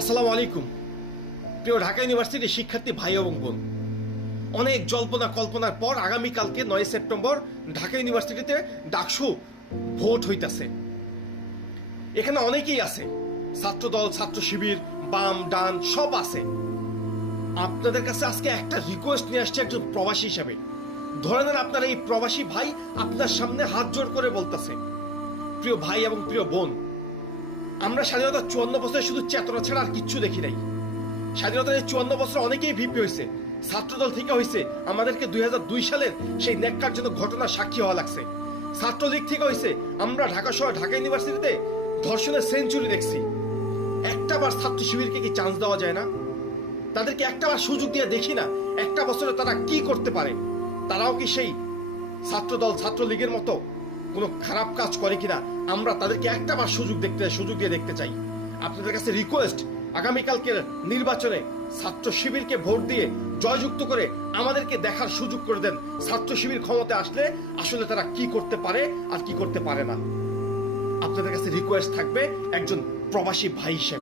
আসসালামু আলাইকুম। প্রিয় ঢাকা ইউনিভার্সিটির শিক্ষার্থী ভাই এবং বোন, অনেক জল্পনা কল্পনার পর আগামীকালকে নয় সেপ্টেম্বর ঢাকা ইউনিভার্সিটিতে ডাকসু ভোট হইতাছে। এখানে অনেকেই আছে, ছাত্রদল, ছাত্র শিবির, বাম, ডান, সব আছে। আপনাদের কাছে আজকে একটা রিকোয়েস্ট নিয়ে আসছে একজন প্রবাসী হিসাবে। ধরে নেন আপনার এই প্রবাসী ভাই আপনার সামনে হাত জোর করে বলতেছে, প্রিয় ভাই এবং প্রিয় বোন আমরা স্বাধীনতা চুয়ান্ন বছরে শুধু চেতনা ছাড়া আর কিচ্ছু দেখি নাই। স্বাধীনতার এই চুয়ান্ন বছর অনেকেই ভিপি হয়েছে। ছাত্রদল থেকে হয়েছে আমাদেরকে দুই সালের সেই ন্যাক্কারজনক ঘটনার সাক্ষী হওয়া লাগছে। ছাত্রলীগ থেকে হয়েছে আমরা ঢাকা শহর, ঢাকা ইউনিভার্সিটিতে ধর্ষণের সেঞ্চুরি দেখছি। একটা বার ছাত্র শিবিরকে কি চান্স দেওয়া যায় না? তাদেরকে একটা বার সুযোগ দিয়ে দেখি না, একটা বছরে তারা কি করতে পারে? তারাও কি সেই ছাত্রদল, ছাত্রলীগের মতো কোনো খারাপ কাজ করে কিনা, আমরা তাদেরকে একটা বার সুযোগ দেখতে, সুযোগ দিয়ে দেখতে চাই। আপনাদের কাছে রিকোয়েস্ট আগামীকালকের নির্বাচনে ছাত্র শিবিরকে ভোট দিয়ে জয়যুক্ত করে আমাদেরকে দেখার সুযোগ করে দেন। ছাত্র শিবির ক্ষমতা আসলে আসলে তারা কি করতে পারে আর কি করতে পারে না। আপনাদের কাছে রিকোয়েস্ট থাকবে একজন প্রবাসী ভাই হিসেবে।